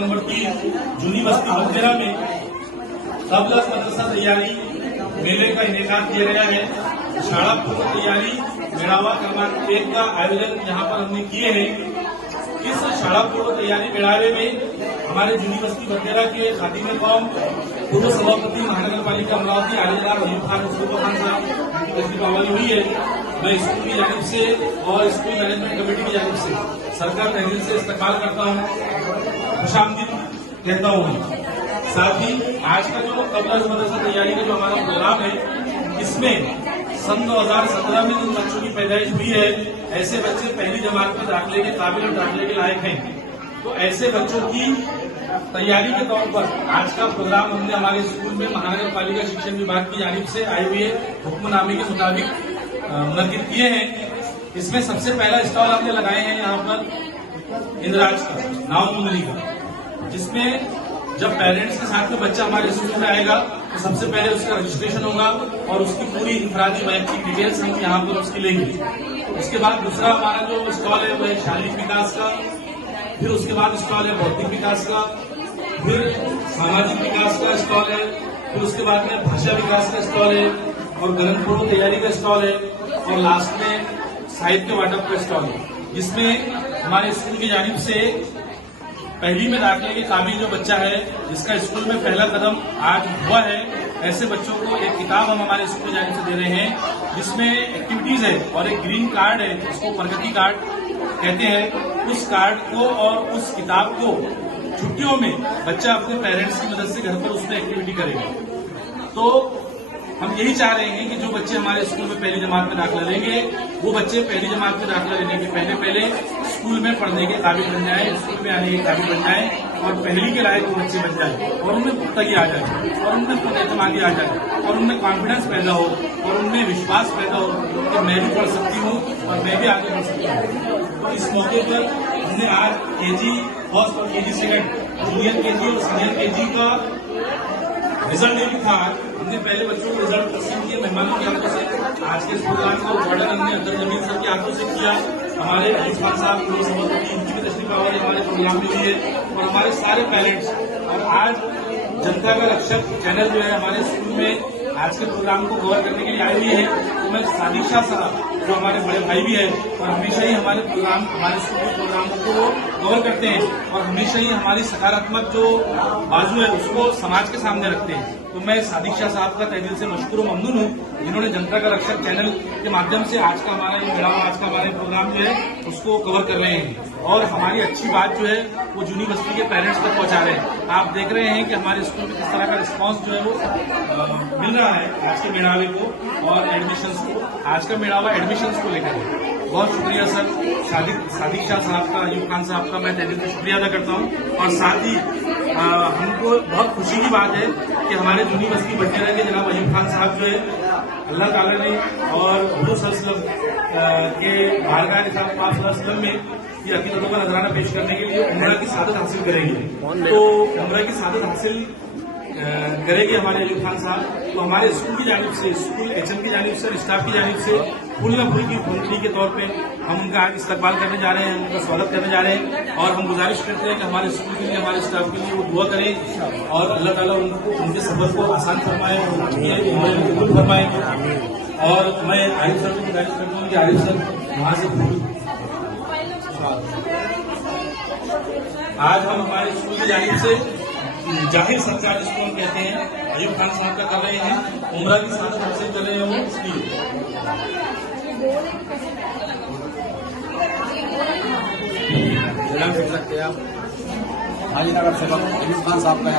Number 3 जूनी बस्ती बंदेरा में सबलस मदरसा तैयारी मेले का इनेकाद किया गया है। शाला पूर्व तैयारी मेड़ावा क्रमांक 1 का आयोजन यहाँ पर हमने किए हैं। इस शाला पूर्व तैयारी मेड़ावे में हमारे जूनी बस्ती बंदेरा के खादिम कौम पूर्व सभापति महानगर पालिका अमरावती आलिदार अयूब खान मुस्तफा खान साहब की दीपावली हुई है। मैं स्कूल की जानिब से और स्कूल मैनेजमेंट कमेटी की जानिब से सरकार तहसील से इस्तकबाल करता हूँ, खुशामदीद कहता हूँ। साथ ही आज का जो कबलस मदरसा तैयारी का जो हमारा प्रोग्राम है, इसमें सन 2017 में जिन बच्चों की पैदाइश हुई है, ऐसे बच्चे पहली जमात में दाखिले के काबिल और दाखिले के लायक हैं। तो ऐसे बच्चों की तैयारी के तौर पर आज का प्रोग्राम हमने हमारे स्कूल में महानगर पालिका शिक्षण विभाग की जानिब से आए हुए हुक्मनामे के मुताबिक मुनक्किद किए हैं। इसमें सबसे पहला स्टॉल हमने लगाए हैं यहाँ पर इंद्राज का, नाव मुंदरी का, जिसमें जब पेरेंट्स के साथ में बच्चा हमारे स्कूल में आएगा तो सबसे पहले उसका रजिस्ट्रेशन होगा और उसकी पूरी इंफरादी वैयक्तिक डिटेल्स हम यहाँ पर उसकी लेंगे। उसके बाद दूसरा हमारा जो स्टॉल है वो है शारीरिक विकास का, फिर उसके बाद स्टॉल है भौतिक विकास का, फिर सामाजिक विकास का स्टॉल है, फिर उसके बाद में भाषा विकास का स्टॉल है और गलन पूर्व तैयारी का स्टॉल है और लास्ट में साहित्य वाटप का स्टॉल है, जिसमें हमारे स्कूल की जानिब से पहली में दाखिले के काबिल जो बच्चा है, जिसका स्कूल में पहला कदम आज हुआ है, ऐसे बच्चों को एक किताब हम हमारे स्कूल की जानिब से दे रहे हैं, जिसमें एक्टिविटीज है और एक ग्रीन कार्ड है, उसको प्रगति कार्ड कहते हैं। उस कार्ड को और उस किताब को छुट्टियों में बच्चा अपने पेरेंट्स की मदद से घर पर उसमें एक्टिविटी करेगा। तो हम यही चाह रहे हैं कि जो बच्चे हमारे स्कूल में पहली जमात में दाखिला लेंगे, वो बच्चे पहली जमात में दाखिला लेने के पहले स्कूल में पढ़ने के काबिल बन जाए, स्कूल में आने के काबिल बन जाए और पहली के लायक वो बच्चे बन जाए और उनमें पुख्तगी आ जाए और उनमें खुद एतमादी आ जाए और उनमें कॉन्फिडेंस पैदा हो और उनमें विश्वास पैदा हो कि मैं भी पढ़ सकती हूँ और मैं भी आगे बढ़ सकती हूँ। तो इस मौके पर हमने आज केजी फर्स्ट और केजी सेकंड, जूनियर केजी और सीनियर केजी का रिजल्ट डे भी था। हमने पहले बच्चों को रिजल्ट तस्लीम किए मेहमानों के हाथों से। आज के इस प्रोग्राम को उद्घाटन हमने अब्दुल जमील सर के हाथों से किया। हमारे अयूब खान साहब पूर्व सभापति, उनकी भी तशरीफ आवर हमारे प्रोग्राम में हुई है और हमारे सारे पेरेंट्स। और आज जनता का रक्षक चैनल जो है हमारे स्कूल में आज के प्रोग्राम को कवर करने के लिए आई हुई है। तो मैं सादिक शाह साहब जो हमारे बड़े भाई भी है और हमेशा ही हमारे प्रोग्राम, हमारे स्कूल के प्रोग्रामों को वो कवर करते हैं और हमेशा ही हमारी सकारात्मक जो बाजू है उसको समाज के सामने रखते हैं। तो मैं सादिक शाह साहब का तहे दिल से मशकूर ममनून हूँ, जिन्होंने जनता का रक्षक चैनल के माध्यम से आज का हमारा ये मेड़ावा, आज का हमारा प्रोग्राम जो है उसको कवर कर रहे हैं और हमारी अच्छी बात जो है वो जूनी बस्ती के पेरेंट्स तक पहुंचा रहे हैं। आप देख रहे हैं कि हमारे स्कूल में किस तरह का रिस्पांस जो है वो मिल रहा है आज के मेड़ावे को और एडमिशंस को। आज का मेड़ावा एडमिशंस को लेकर है। बहुत शुक्रिया सर, सादिक शाह साहब का, अयूब खान साहब का मैं तहे दिल से शुक्रिया अदा करता हूँ। और साथ ही हमको बहुत खुशी की बात है कि हमारे जूनी बस्ती बंदेरा के जनाब अयूब खान साहब जो है अल्लाह ताला ने और हुजूर सल्लल्लाहु अलैहि वसल्लम के बारगाह निज़ाम पाक सल्लल्लाहु अलैहि वसल्लम में ये अकीदतों का नजराना पेश करने के लिए उम्रा की सादत हासिल करेंगे। तो उम्रा की सादत हासिल करेंगे हमारे अयूब खान साहब। तो हमारे स्कूल की जानिब से, स्कूल एचएम की जानिब से, स्टाफ की जानिब से फूल में फूल की फुलझड़ी के तौर पे हम उनका आज इस्तकबाल करने जा रहे हैं, उनका स्वागत करने जा रहे हैं और हम गुजारिश करते हैं कि हमारे स्कूल के लिए, हमारे स्टाफ के लिए वो दुआ करें और अल्लाह ताला उनके सफर को आसान फरमाए, कबूल फरमाए। और मैं आरिफ सर को गुजारिश करता हूँ कि आरिफ सर वहां से फूल आज हम हमारे स्कूल की जानिब से जाहिर सत्कार जिसको हम कहते हैं अयूब खान साहब का कर रहे हैं, उम्रा की सादत हासिल कर रहे हैं इसलिए। सकते हैं आप हाजी नगर से अयूब खान साहब का